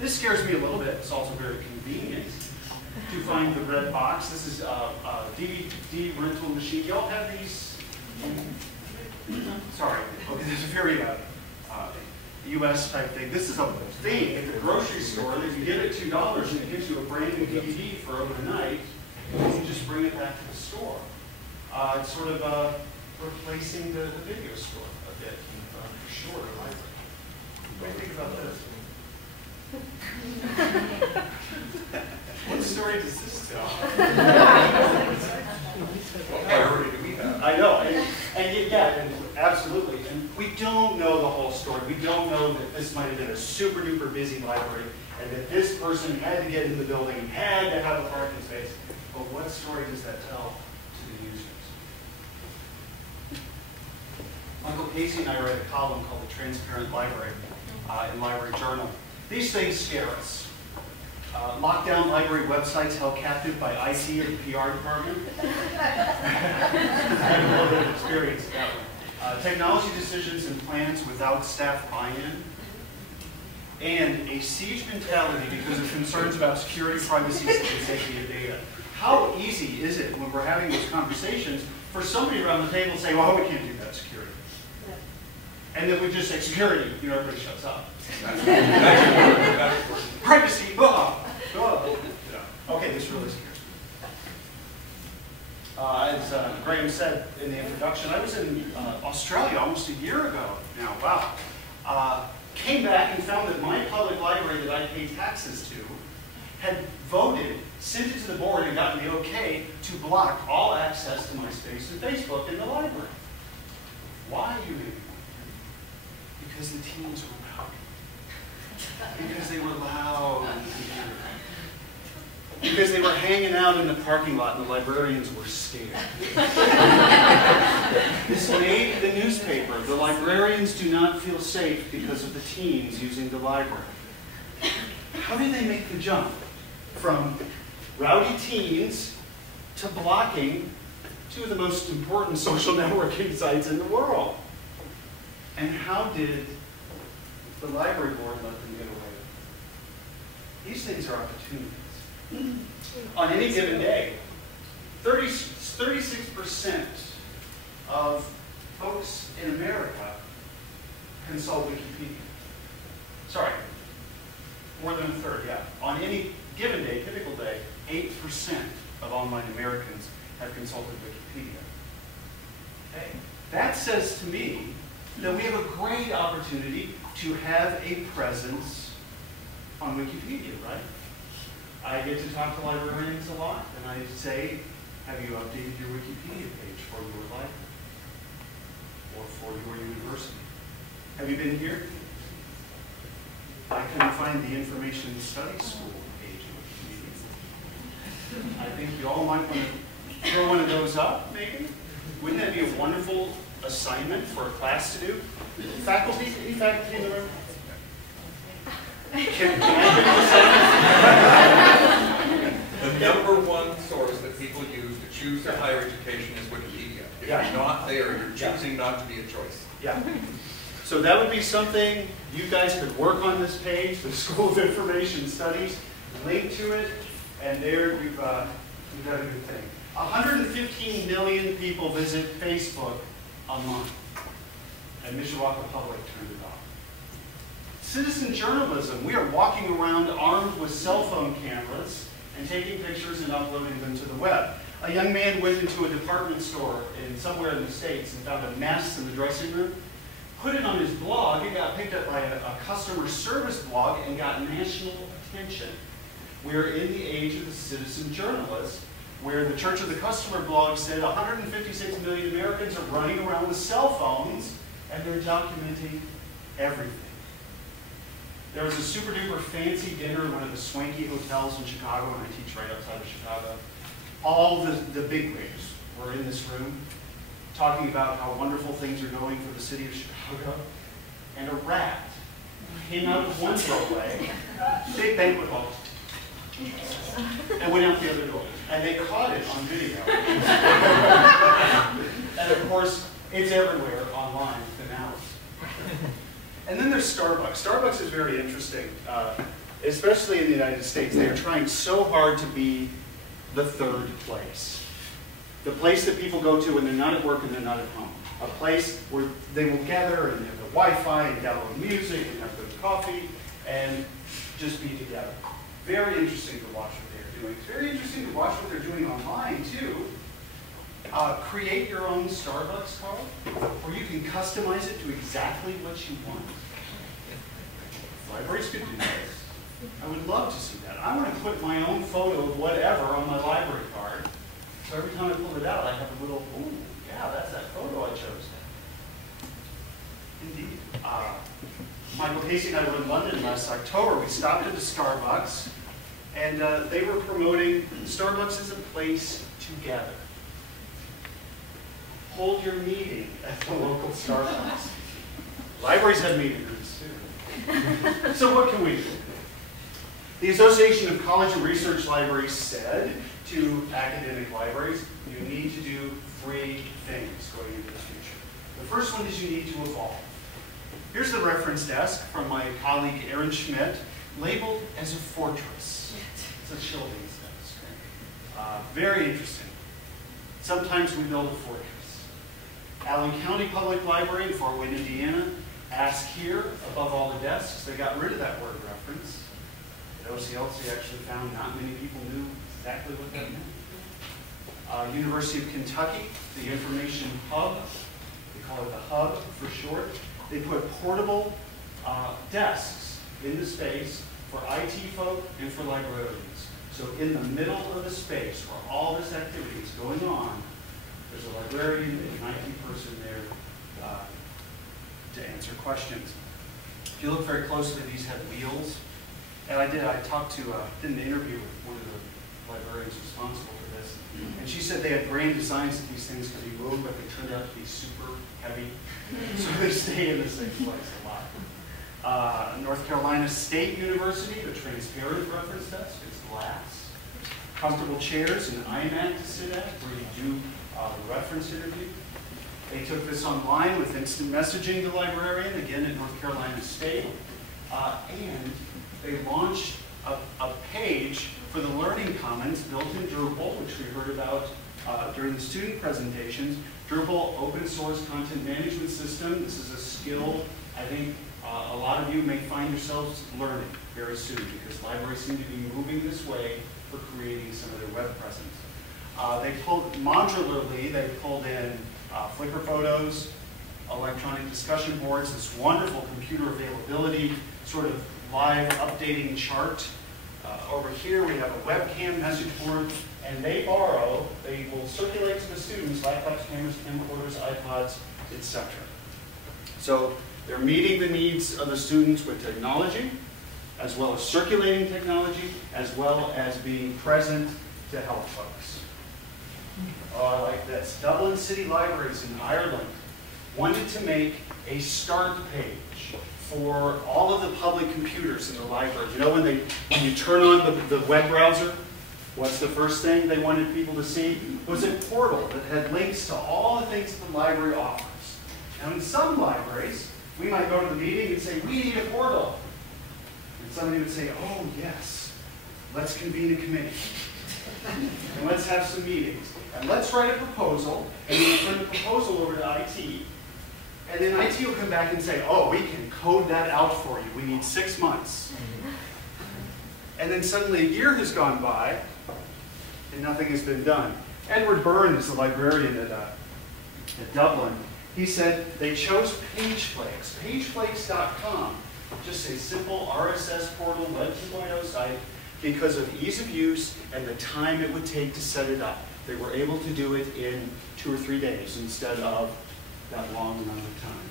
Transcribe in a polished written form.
This scares me a little bit. It's also very convenient to find the red box. This is a DVD rental machine. Y'all have these? Sorry. Okay, this is a very US type thing. This is a thing at the grocery store that you get at $2 and it gives you a brand new DVD for overnight. And you just bring it back to the store. It's sort of replacing the video store a bit, for sure. What do you think about this? What story does this tell? What priority do we have? I know, and absolutely. And we don't know the whole story. We don't know that this might have been a super duper busy library and that this person had to get in the building and had to have a parking space. But what story does that tell to the users? Michael Casey and I write a column called The Transparent Library in Library Journal. These things scare us. Lockdown library websites held captive by IT or the PR department. I have a little bit of experience with that one. Technology decisions and plans without staff buy-in. And a siege mentality because of concerns about security, privacy, and safety of data. How easy is it when we're having those conversations for somebody around the table to say, well, we can't do that, security. And then we just say, security, everybody shuts up. Privacy, Okay, this really scares me. As Graham said in the introduction, I was in Australia almost a year ago now, wow. Came back and found that my public library that I pay taxes to had voted, sent it to the board and gotten the okay to block all access to my space and Facebook in the library. Why, you may be wondering? Because the teens were loud. Because they were loud. Because they were hanging out in the parking lot and the librarians were scared. This made the newspaper. The librarians do not feel safe because of the teens using the library. How did they make the jump from rowdy teens to blocking two of the most important social networking sites in the world? And how did the library board let them get away with it? These things are opportunities. On any given day, 36% of folks in America consult Wikipedia. Sorry, more than a third, yeah. On any given day, typical day, 8% of online Americans have consulted Wikipedia. Okay? That says to me that we have a great opportunity to have a presence on Wikipedia, right? I get to talk to librarians a lot, and I say, have you updated your Wikipedia page for your library or for your university? Have you been here? I couldn't find the Information Studies School page on Wikipedia. I think you all might want to throw one of those up, maybe? Wouldn't that be a wonderful assignment for a class to do? Faculty, any faculty in the room? Can I The number one source that people use to choose their higher education is Wikipedia. If you're not there, you're choosing not to be a choice. Yeah. So that would be something you guys could work on this page, the School of Information Studies, link to it, and there you've got a good thing. 115 million people visit Facebook a month, and Mishawaka Public turned it off. Citizen journalism. We are walking around armed with cell phone cameras and taking pictures and uploading them to the web. A young man went into a department store somewhere in the States and found a mess in the dressing room, put it on his blog, it got picked up by a customer service blog and got national attention. We're in the age of the citizen journalist, where the Church of the Customer blog said 156 million Americans are running around with cell phones and they're documenting everything. There was a super duper fancy dinner in one of the swanky hotels in Chicago, and I teach right outside of Chicago. All the bigwigs were in this room talking about how wonderful things are going for the city of Chicago. And a rat came out of one doorway, big banquet hall, and went out the other door. And they caught it on video. And of course, it's everywhere online within hours. And then there's Starbucks. Starbucks is very interesting. especially in the United States, they're trying so hard to be the third place. The place that people go to when they're not at work and they're not at home. A place where they will gather and have the Wi-Fi and download music and have good coffee and just be together. Very interesting to watch what they're doing. It's very interesting to watch what they're doing online too. Create your own Starbucks card, or you can customize it to exactly what you want. Libraries could do this. I would love to see that. I want to put my own photo of whatever on my library card. So every time I pull it out, I have a little, ooh, yeah, that's that photo I chose. Indeed. Michael Casey and I were in London last October. We stopped at the Starbucks, and they were promoting Starbucks as a place to gather. Hold your meeting at the local Starbucks. Libraries have meeting rooms too. So what can we do? The Association of College and Research Libraries said to academic libraries, you need to do 3 things going into the future. The first one is you need to evolve. Here's the reference desk from my colleague Aaron Schmidt, labeled as a fortress. It's a Schilding's desk. Very interesting. Sometimes we build a fortress. Allen County Public Library in Fort Wayne, Indiana, asked here above all the desks. They got rid of that word reference. At OCLC actually found not many people knew exactly what that meant. University of Kentucky, the information hub, they call it the hub for short. They put portable desks in the space for IT folk and for librarians. So in the middle of the space where all this activity is going on, there's a librarian and an IT person there to answer questions. If you look very closely, these have wheels. And I did an interview with one of the librarians responsible for this. And she said they had grand designs that these things could be moved, but they turned out to be super heavy. So they stay in the same place a lot. North Carolina State University, the transparent reference desk, it's glass. Comfortable chairs and iMac to sit at where you do the reference interview. They took this online with instant messaging to librarian, again at North Carolina State. And they launched a page for the Learning Commons built in Drupal, which we heard about during the student presentations. Drupal, open source content management system. This is a skill I think a lot of you may find yourselves learning very soon, because libraries seem to be moving this way for creating some of their web presence. They pulled modularly, they pulled in Flickr photos, electronic discussion boards, this wonderful computer availability, sort of live updating chart. Over here we have a webcam message board, and they will circulate to the students laptops, cameras, camcorders, iPods, etc. So they're meeting the needs of the students with technology, as well as circulating technology, as well as being present to help folks. Oh, I like this. Dublin City Libraries in Ireland wanted to make a start page for all of the public computers in the library. You know when you turn on the web browser, what's the first thing they wanted people to see? Was a portal that had links to all the things that the library offers. Now in some libraries, we might go to the meeting and say, we need a portal. And somebody would say, oh yes, let's convene a committee. And let's have some meetings. And let's write a proposal, and we'll turn the proposal over to IT. And then IT will come back and say, oh, we can code that out for you. We need 6 months. And then suddenly a year has gone by, and nothing has been done. Edward Byrne is a librarian at Dublin. He said they chose PageFlakes, pageflakes.com, just a simple RSS portal, Web 2.0 site, because of ease of use and the time it would take to set it up. They were able to do it in 2 or 3 days instead of that long amount of time.